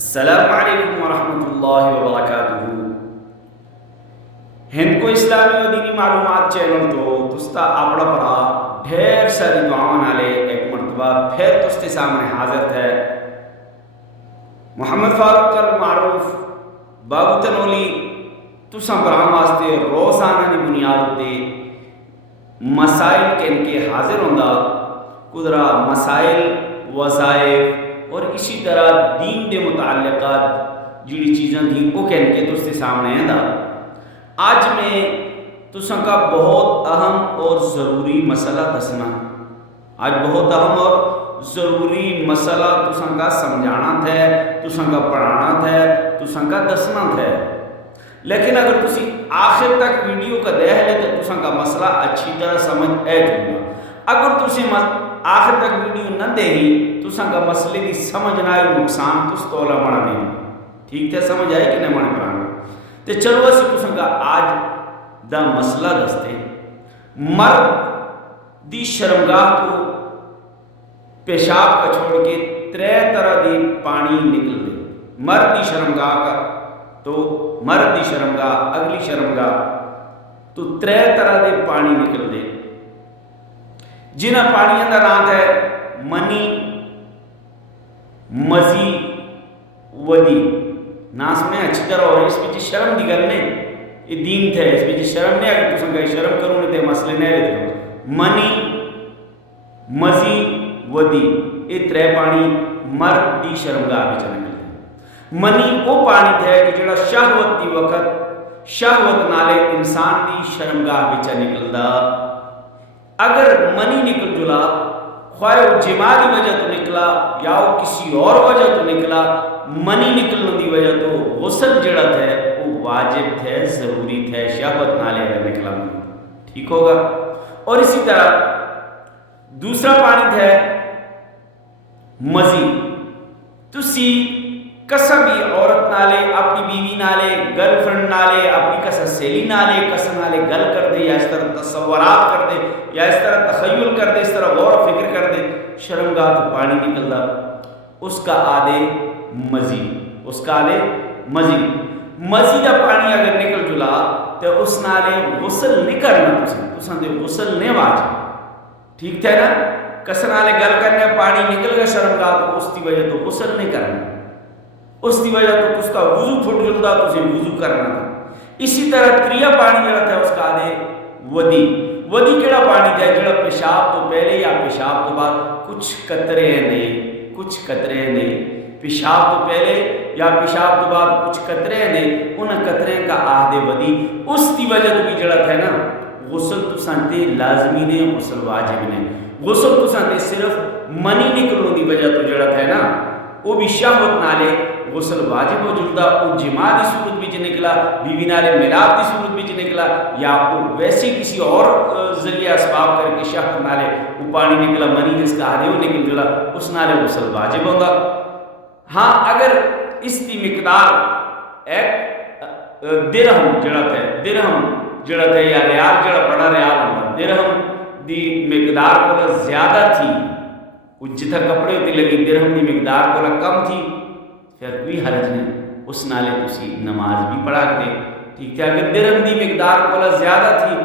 السلام علیکم ورحمۃ اللہ وبرکاتہ. ہند کو اسلامی و دینی معلومات چینل تو تستا آپڑا پڑا ڈھیر ساری دعاؤں نالے ایک مرتبہ پھر تستے سامنے حاضر ہے. محمد فاروق المعروف بابو تنولی تساں برام واسطے روزانہ دی بنیاد تے مسائل کے حاضر ہوندا قدرا مسائل وظائف اور اسی طرح دین دے متعلقات جڑی چیزاں تھیں وہ کہنے کے تستے سامنے ہیں دا. آج میں تساں کا بہت اہم اور ضروری مسئلہ دسنا. آج بہت اہم اور ضروری مسئلہ تساں کا سمجھانا تھا, تساں کا پڑھانا تھا, تساں کا دسنا تھا. لیکن اگر تسی آخر تک ویڈیو کا دے لے تو تساں کا مسئلہ اچھی طرح سمجھ جائے گا. اگر تسی آخر تک ویڈیو نہ دے ہی تساں کا مسئلے کی سمجھ نہ آئی نقصان تس تولا منا دیں. ٹھیک ہے, سمجھ آئی کہ نہیں مانے پرانا. تو چلو اسے تساں کا آج دا مسئلہ دستے. مرد دی شرمگاہ کو پیشاب کا چھوڑ کے ترے طرح دی پانی نکل دے. مرد دی شرمگاہ کا تو مرد دی شرمگاہ اگلی شرمگاہ تو ترے طرح دے پانی نکل دے. جنہ پانیاں دا نام ہے منی, مزی, ودی. ناس میں اچھی طرح ہو رہی, اس پیچھے شرم دی گل نہیں, یہ دین تھے, اس پیچھے شرم نہیں اگر تساں کہیں شرم کروں نہیں تے مسئلے نہیں رہتے ہو. منی, مزی, ودی یہ ترے پانی مرد دی شرمگاہ میں نکلتے ہیں. منی وہ پانی تھے کہ جڑا شہوت دی وقت شہوت نالے انسان دی شرمگاہ میں نکلدا. اگر منی نکل جلا خواہ وہ جماع دی وجہ تو نکلا یا وہ کسی اور وجہ تو نکلا, منی نکلنے دی وجہ تو غسل جڑا ہے وہ واجب ہے, ضروری ہے. شہوت نالے اگر نکلا ٹھیک ہوگا. اور اسی طرح دوسرا پانی ہے مزی. تسی کسا بھی عورت نالے, اپنی بیوی نالے, گرل فرینڈ نالے, اپنی کسا سیلی نالے, کسا نالے گل کر دے یا اس طرح تصورات کر دے یا اس طرح تخیل کر دے, اس طرح غور و فکر کر دے, شرمگاہ تو پانی نکل دا, اس کا آدھے مزی, اس کا آدھے مزی. مزی دا پانی اگر نکل جلا تو اس نالے غسل نہیں کرنا, تساں دے غسل نہیں واجب. ٹھیک تھے نا, کسا نالے گل کرنے پانی نکل گیا شرمگاہ تو اس کی وجہ تو غسل نہیں کرنا, اس کی وجہ تو اس کا وضو پھٹ جلدا تو اسے وضو کرنا تھا. اسی طرح تریا پانی جڑا تھا اس کا آدھے ودی. ودی کیڑا پانی تھا جڑا پیشاب تو پہلے یا پیشاب تو بعد کچھ قطرے نے, کچھ قطرے نے, پیشاب تو پہلے یا پیشاب تو بعد کچھ قطرے نے, ان قطرے کا آدھے ودی. اس کی وجہ تو بھی جڑا تھا نا غسل تو سانتے لازمی نے, غسل واجب نے. غسل تو سانتے صرف منی نکلنے کی وجہ تو جڑا تھا نا وہ بھی شہوت نالے غسل واجب ہو جلدا. وہ جماع دی صورت وچ نکلا, بیوی نالے میلاد دی صورت وچ نکلا, یا وہ ویسے کسی اور ذریعہ اسباب کر کے شہوت نالے وہ پانی نکلا, منی جس کا آدھے وہ نکل جلا, اس نالے غسل واجب ہوگا. ہاں اگر اس کی مقدار ایک درہم جڑا تھا, درہم جڑا تھا یا ریال جڑا بڑا ریال ہوتا, درہم دی مقدار کو زیادہ تھی, وہ جتھا کپڑے ہوتی لگی درہم دی مقدار کو کم تھی, پھر کوئی حرج نہیں, اس نالے تسی نماز بھی پڑھا دے. ٹھیک ہے, اگر درہم دی مقدار کو زیادہ تھی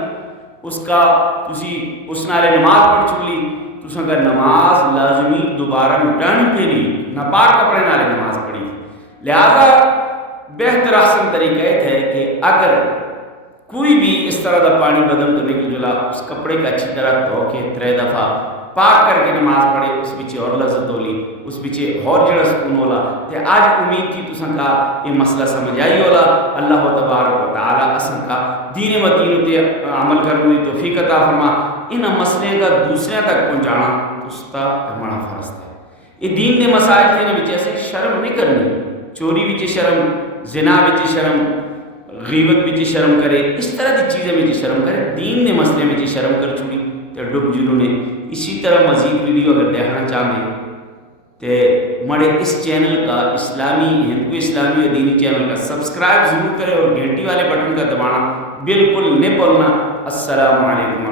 اس کا تسی اس نالے نماز پڑھ چلی, تساں کا نماز لازمی دوبارہ مٹانی پھیری, ناپاک کپڑے نالے نماز پڑھی. لہذا بہتر احسن طریقہ یہ ہے کہ اگر کوئی بھی اس طرح دا پانی بدن تو نکل جلا, اس کپڑے کا اچھی طرح دھو کے 3 دفعہ پاک کر کے نماز پڑھے, اس پیچھے اور لذت ہولی, اس پیچھے اور جڑا سکون ہولا. تے آج امید تھی تساں کا یہ مسئلہ سمجھ آئی ہولا. اللہ تبارک و تعالی اساں کا دین متین تے عمل کرنے کی توفیق عطا فرما. ان مسئلے کا دوسرے تک پہنچانا تستا ہمارا فرض ہے. یہ دین دے مسائل کے وچ ایسے شرم نہیں کرنی, چوری وچ شرم, زنا وچ شرم, غیبت وچ شرم کرے, اس طرح دی چیزیں وچ شرم کرے, دین دے مسئلے وچ شرم کر چھوڑی تے ڈب جنہوں نے. اسی طرح مزید ویڈیو اگر دیکھنا چاہیں تو مڑے اس چینل کا اسلامی ہند کو اسلامی و دینی چینل کا سبسکرائب ضرور کریں اور گھنٹی والے بٹن کا دبانا بالکل نہیں بھولنا. السلام علیکم.